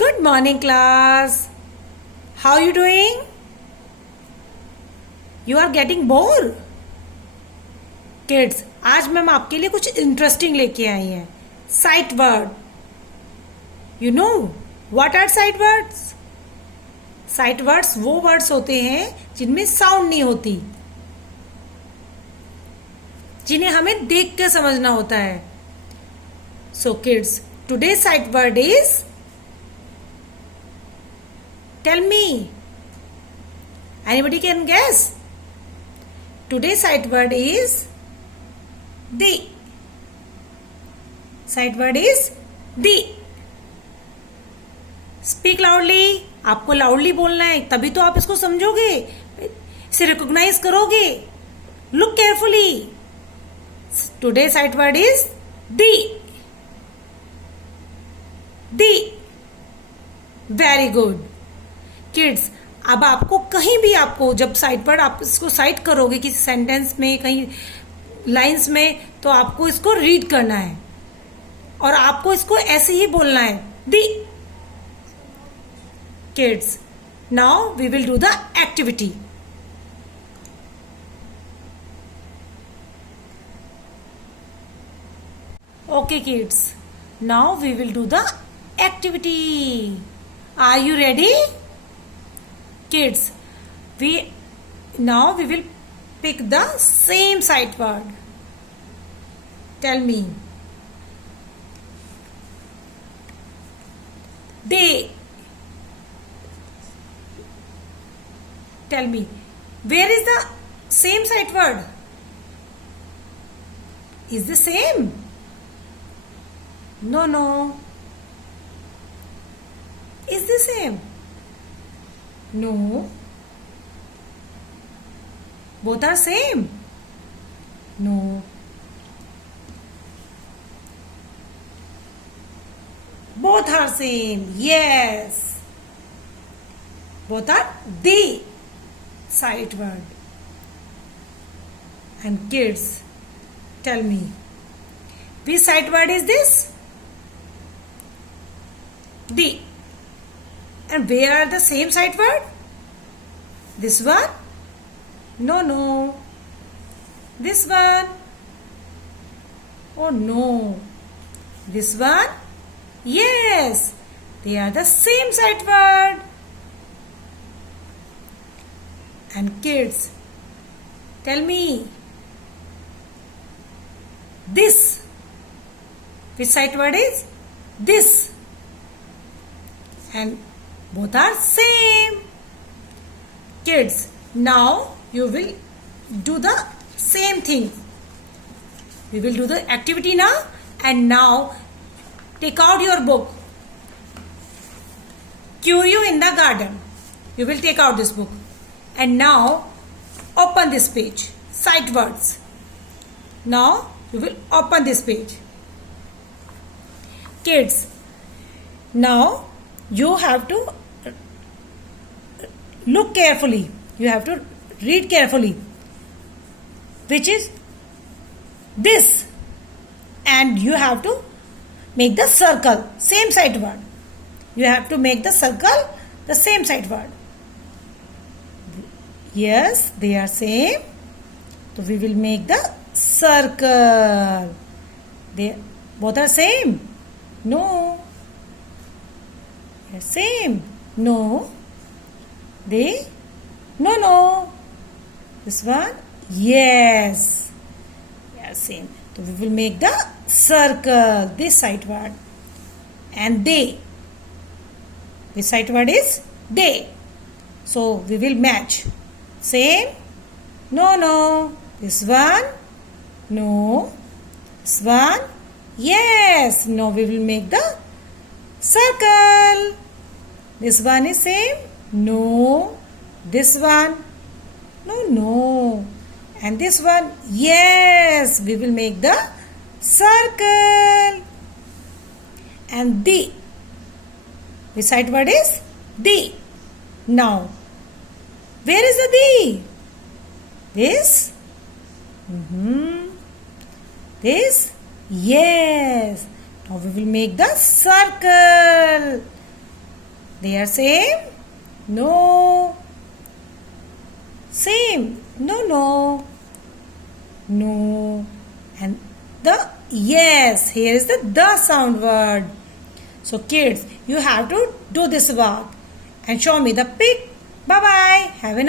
Good morning, class. How are you doing? You are getting bored? Kids, आज ma'am आपके लिए कुछ interesting लेके आई हैं. Sight word. You know what are sight words? Sight words वो words होते हैं जिनमें साउंड नहीं होती, जिन्हें हमें देख कर समझना होता है. So kids, today's sight word is. Tell me. Anybody can guess? Today's sight word is the. Sight word is the. Speak loudly. आपको लाउडली बोलना है, तभी तो आप इसको समझोगे, इसे रिकॉग्नाइज करोगे. Look carefully. Today's sight word is the. The. Very good. Kids, अब आपको कहीं भी आपको जब साइट पर आप इसको साइट करोगे किसी सेंटेंस में, कहीं लाइंस में, तो आपको इसको रीड करना है और आपको इसको ऐसे ही बोलना है, दी. Kids, now we will do the activity. Okay kids, now we will do the activity. Are you ready? Kids, now we will pick the same sight word. Tell me. Day. Tell me, where is the same sight word? Is the same? No. Is the same? No. Both are same? No. Both are same. Yes. Both are the sight word. And kids, tell me, which sight word is this? The. And where are the same sight word? This one? No. This one? Oh no. This one? Yes. They are the same sight word. And kids, tell me, this. Which sight word is? This. And both are same. Kids, now you will do the same thing. We will do the activity now. And now take out your book, Curio in the Garden. You will take out this book. And now open this page, sight words. Now you will open this page. Kids, now you have to look carefully. You have to read carefully. Which is this. And you have to make the circle. Same sight word. You have to make the circle the same sight word. Yes, they are same. So we will make the circle. They both are same. No. Same. No. They? No. This one? Yes. Yeah, same. So we will make the circle. This sight word. And they. This sight word is they. So we will match. Same? No. This one? No. This one? Yes. Now we will make the circle. This one is same? No. This one? No. And this one? Yes. We will make the circle. And the. Which sight word is? The. Now, where is the the? This? This? Yes. Now we will make the circle. They are same? No. Same? No, no. No. And the yes, here is the sound word. So kids, you have to do this work and show me the pic. Bye bye. Have a nice